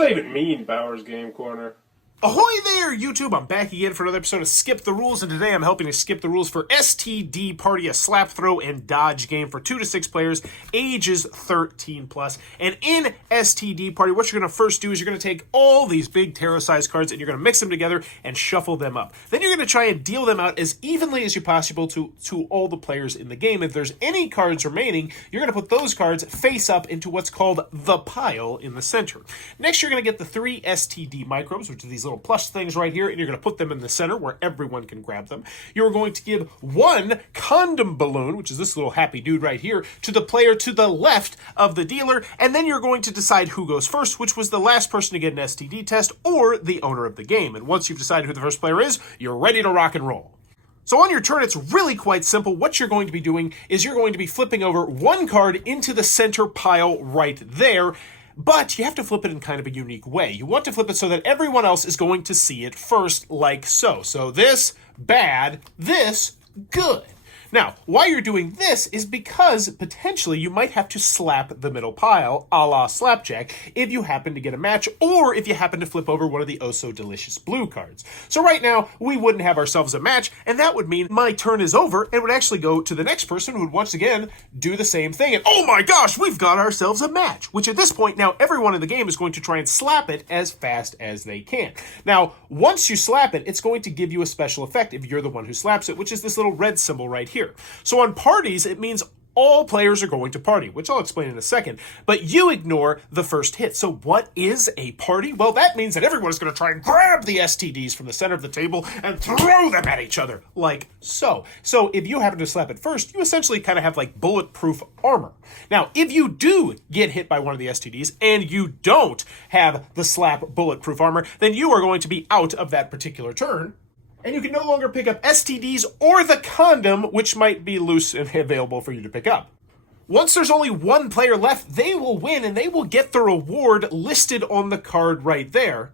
that even mean, Bowers Game Corner? Ahoy there, YouTube! I'm back again for another episode of Skip the Rules, and today I'm helping to skip the rules for S.T.D Party, a slap, throw, and dodge game for 2 to 6 players, ages 13 plus. And in S.T.D Party, what you're going to first do is you're going to take all these big tarot-sized cards and you're going to mix them together and shuffle them up. Then you're going to try and deal them out as evenly as you possible to all the players in the game. If there's any cards remaining, you're going to put those cards face up into what's called the pile in the center. Next, you're going to get the 3 S.T.D microbes, which are these little plush things right here, and you're going to put them in the center where everyone can grab them. You're going to give 1 condom balloon, which is this little happy dude right here, to the player to the left of the dealer, and then you're going to decide who goes first, which was the last person to get an S.T.D test or the owner of the game. And once you've decided who the first player is, you're ready to rock and roll. So on your turn, it's really quite simple. What you're going to be doing is you're going to be flipping over 1 card into the center pile right there. But you have to flip it in kind of a unique way. You want to flip it so that everyone else is going to see it first, like so. So this, bad, this, good. Now, why you're doing this is because potentially you might have to slap the middle pile, a la Slapjack, if you happen to get a match, or if you happen to flip over one of the oh-so-delicious blue cards. So right now, we wouldn't have ourselves a match, and that would mean my turn is over, and would actually go to the next person who would once again do the same thing, and oh my gosh, we've got ourselves a match! Which at this point, now everyone in the game is going to try and slap it as fast as they can. Now, once you slap it, it's going to give you a special effect if you're the one who slaps it, which is this little red symbol right here. So on parties, it means all players are going to party, which I'll explain in a second, but you ignore the first hit. So what is a party? Well, that means that everyone is going to try and grab the STDs from the center of the table and throw them at each other, like so. So if you happen to slap it first, you essentially kind of have like bulletproof armor. Now, if you do get hit by one of the STDs and you don't have the slap bulletproof armor, then you are going to be out of that particular turn. And you can no longer pick up STDs or the condom, which might be loose and available for you to pick up. Once there's only 1 player left, they will win and they will get the reward listed on the card right there.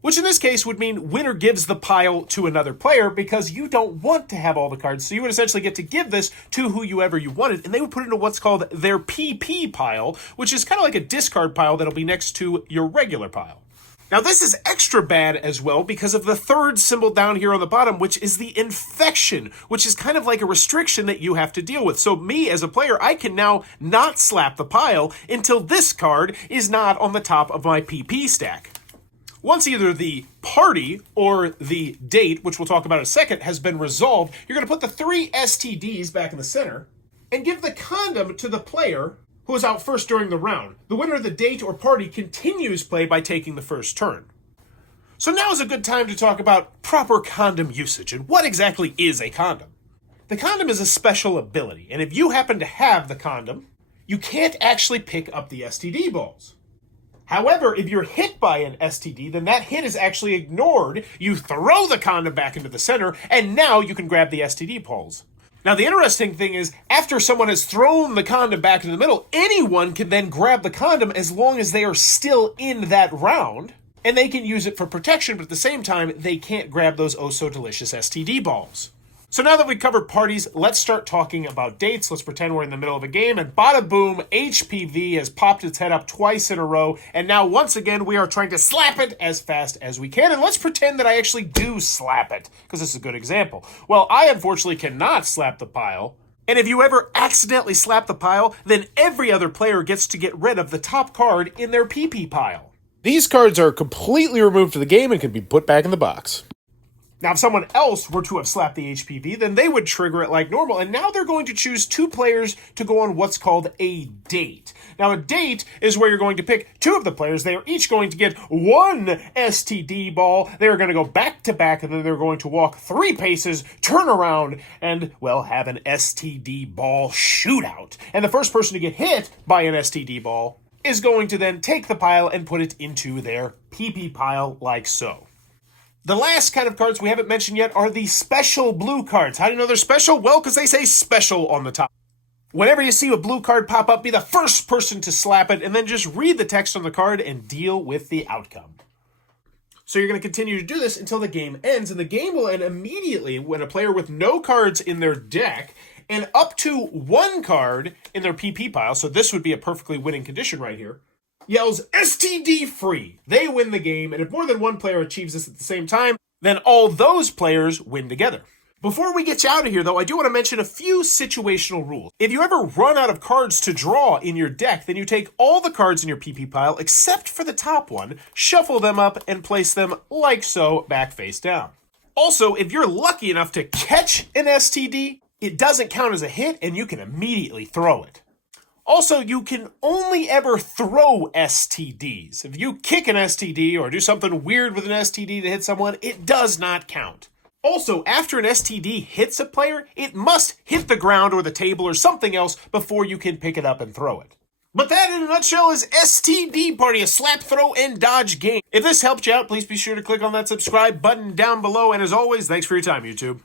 Which in this case would mean winner gives the pile to another player because you don't want to have all the cards. So you would essentially get to give this to whoever you wanted, and they would put it into what's called their PP pile, which is kind of like a discard pile that'll be next to your regular pile. Now, this is extra bad as well because of the 3rd symbol down here on the bottom, which is the infection, which is kind of like a restriction that you have to deal with. So me, as a player, I can now not slap the pile until this card is not on the top of my PP stack. Once either the party or the date, which we'll talk about in a second, has been resolved, you're going to put the 3 STDs back in the center and give the condom to the player who was out first during the round. The winner of the date or party continues play by taking the first turn. So now is a good time to talk about proper condom usage and what exactly is a condom. The condom is a special ability, and if you happen to have the condom, you can't actually pick up the STD balls. However, if you're hit by an STD, then that hit is actually ignored. You throw the condom back into the center, and now you can grab the STD balls. Now, the interesting thing is, after someone has thrown the condom back into the middle, anyone can then grab the condom as long as they are still in that round, and they can use it for protection, but at the same time, they can't grab those oh-so-delicious STD balls. So now that we've covered parties, let's start talking about dates. Let's pretend we're in the middle of a game, and bada boom, HPV has popped its head up twice in a row, and now once again, we are trying to slap it as fast as we can, and let's pretend that I actually do slap it, because this is a good example. Well, I unfortunately cannot slap the pile, and if you ever accidentally slap the pile, then every other player gets to get rid of the top card in their PP pile. These cards are completely removed from the game and can be put back in the box. Now, if someone else were to have slapped the HPV, then they would trigger it like normal, and now they're going to choose 2 players to go on what's called a date. Now, a date is where you're going to pick 2 of the players. They are each going to get 1 STD ball. They are going to go back to back, and then they're going to walk 3 paces, turn around, and, well, have an STD ball shootout. And the first person to get hit by an STD ball is going to then take the pile and put it into their PP pile like so. The last kind of cards we haven't mentioned yet are the special blue cards. How do you know they're special? Well, because they say special on the top. Whenever you see a blue card pop up, be the first person to slap it, and then just read the text on the card and deal with the outcome. So you're going to continue to do this until the game ends, and the game will end immediately when a player with no cards in their deck and up to 1 card in their PP pile, so this would be a perfectly winning condition right here, yells STD free, they win the game, and if more than one player achieves this at the same time, then all those players win together. Before we get you out of here, though, I do want to mention a few situational rules. If you ever run out of cards to draw in your deck, then you take all the cards in your PP pile, except for the top one, shuffle them up, and place them like so, back face down. Also, if you're lucky enough to catch an STD, it doesn't count as a hit, and you can immediately throw it. Also, you can only ever throw STDs. If you kick an STD or do something weird with an STD to hit someone, it does not count. Also, after an STD hits a player, it must hit the ground or the table or something else before you can pick it up and throw it. But that, in a nutshell, is S.T.D. Party, a slap, throw, and dodge game. If this helped you out, please be sure to click on that subscribe button down below. And as always, thanks for your time, YouTube.